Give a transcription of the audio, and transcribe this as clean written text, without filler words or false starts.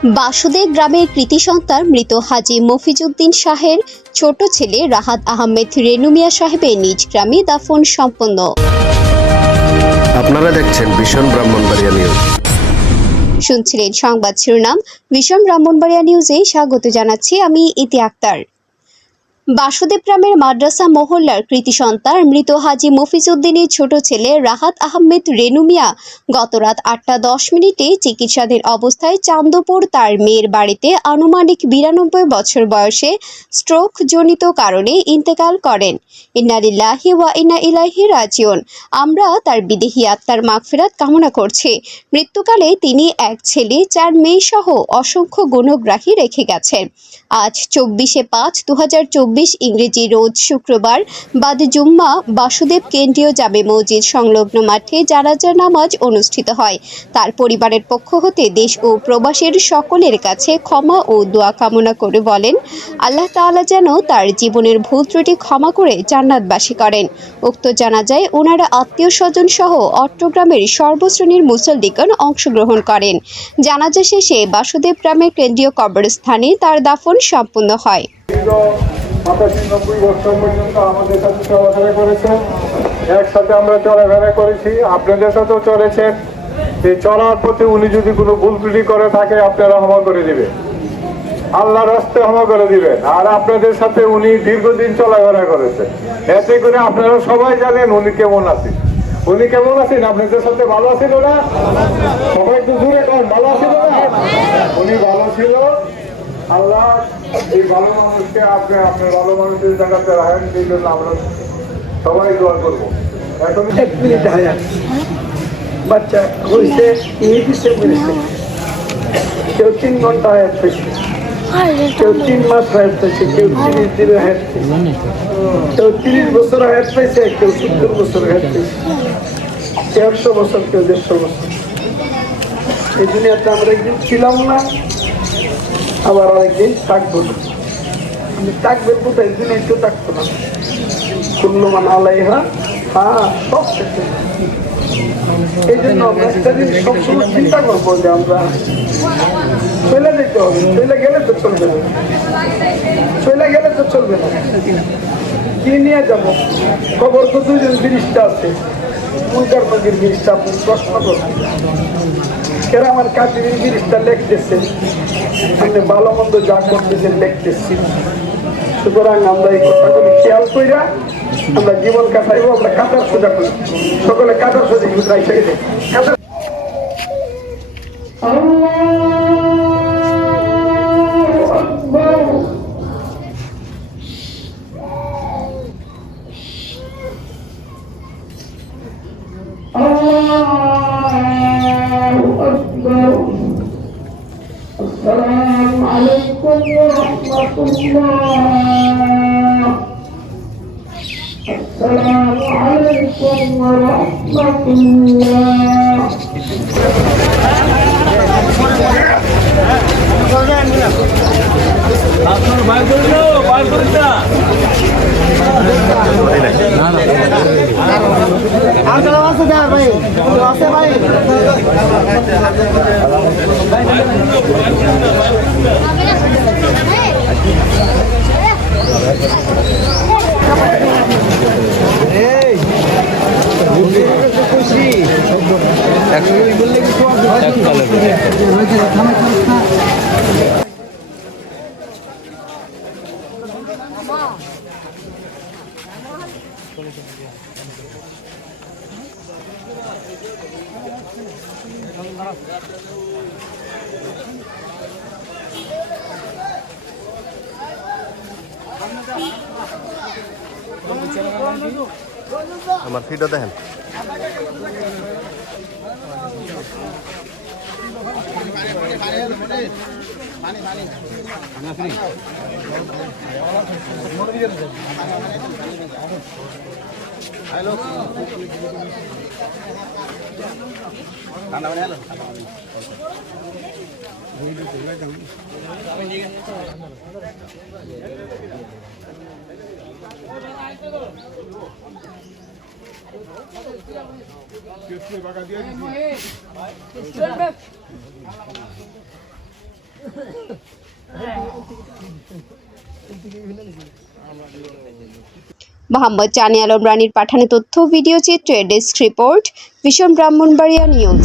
বাসুদেব গ্রামের কৃতি সন্তান মৃত হাজী মফিজউদ্দিন শাহের ছোট ছেলে রাহাত আহমেদ রেনু মিয়া সাহেবের নিজ গ্রামে দাফন সম্পন্ন। আপনারা দেখছেন ভিশন ব্রাহ্মণবাড়িয়া নিউজ। শুনছিলেন সংবাদ শিরোনাম। ভিশন ব্রাহ্মণবাড়িয়া নিউজে স্বাগত জানাচ্ছি আমি ইতি আক্তার। বাসুদেব গ্রামের মাদ্রাসা মহল্লার কৃতি সন্তান মৃত হাজী মফিজউদ্দিনের ছোট ছেলে রাহাত আহমেদ রেনু মিয়া গত রাত 8:10 চিকিৎসাধীন অবস্থায় চান্দপুর তার মেয়ের বাড়িতে আনুমানিক 92 বছর বয়সে স্ট্রোক জনিত কারণে ইন্তেকাল করেন। ইন্না লিল্লাহি ওয়া ইন্না ইলাইহি রাজিউন। আমরা তার বিদেহী আত্মার মাগফিরাত কামনা করছি। মৃত্যুকালে তিনি এক ছেলে 4 মেয়ে সহ অসংখ্য গুণগ্রাহী রেখে গেছেন। আজ 24/5/2024 ইংরেজি রোজ শুক্রবার বাদ জুম্মা বাসুদেব কেন্দ্রীয় জামে মসজিদ সংলগ্ন মাঠে জানাজা নামাজ অনুষ্ঠিত হয়। তার পরিবারের পক্ষ হতে দেশ ও প্রবাসের সকলের কাছে ক্ষমা ও দোয়া কামনা করে বলেন, আল্লাহ তাআলা যেন তার জীবনের ভুল ত্রুটি ক্ষমা করে জান্নাতবাসী করেন। উক্ত জানাজায় ওনারা আত্মীয় স্বজন সহ অট্টগ্রামের সর্বশ্রেণীর মুসল্লিগণ অংশগ্রহণ করেন। জানাজা শেষে বাসুদেব গ্রামের কেন্দ্রীয় কবরস্থানে তার দাফন সম্পন্ন হয়। 85-90 বছর পর্যন্ত আমাদের সাথে চলাফেরা করেছেন, একসাথে আমরা চলাফেরা করেছি, আপনাদের সাথেও চলেছেন। এই চলার প্রতি উনি যদি কোনো ভুল ত্রুটি করে থাকে আপনারা ক্ষমা করে দিবেন, আল্লাহর রাস্তায় ক্ষমা করে দিবেন। আর আপনাদের সাথে উনি দীর্ঘদিন চলাফেরা করেছেন, এতে করে আপনারা সবাই জানেন উনি কেমন আছেন। উনি কেমন আছেন? আপনাদের সাথে ভালো আছেন ওরা? সবাই একটু দূরে করেন, ভালো আছেন ওরা? উনি ভালো ছিল। আল্লাহ এই ভালো মানুষকে আপনার ভালো মানুষের জায়গাতে রাখেন, সেই জন্য আমরা সবাই দোয়া করবো। এখন 1 মিনিট হাজার বাচ্চা হয়েছে, কেউ 3 ঘন্টা হায়াত পেয়েছে, কেউ 3 মাস হায়াত পেয়েছে, কেউ 30 দিনের হায়াত পেয়েছে, কেউ 30 বছর হায়াত পেয়েছে, কেউ 70 বছর হায়াত পেয়েছে, 150 বছর, কেউ 150 বছর। এই দুনিয়াতে আমরা একদিন ছিলাম না, আবার আরেকদিন থাকবো না। আমি থাকবেন কোথায়? দুনিয়া কেউ থাকতো না। কুল্লুমান আলাইহা সব শেষে। এই জন্য আমরা একটা জিনিস সবসময় চিন্তা করবো যে আমরা চলে যেতে হবে। চলে গেলে তো চলবে না, চলে গেলে তো চলবে না। কি নিয়ে যাবো? খবর তো 2 ব্রিজটা আছে, মুনকার নদীর ব্রিজটা আপনি প্রশ্ন করবেন কেন আমার কাজের ব্রিজটা লিখতেছে, আপনি ভালো মন্দ যা করতেছেন লিখতেছি। সুতরাং আমরা এই কথাগুলি খেয়াল কইরা আমরা জীবন কাটাইবো। আমরা কাটার সোজা করি, সকলে কাটার সোজা কাটার। السلام عليكم ورحمة الله. السلام عليكم ورحمة الله. আমার ফিডও দেখেন। মোহাম্মদ জানে আলম রানীর পাঠানো তথ্য ভিডিও চিত্রে ডেস্ক রিপোর্ট, ভীষণ ব্রাহ্মণবাড়িয়া নিউজ।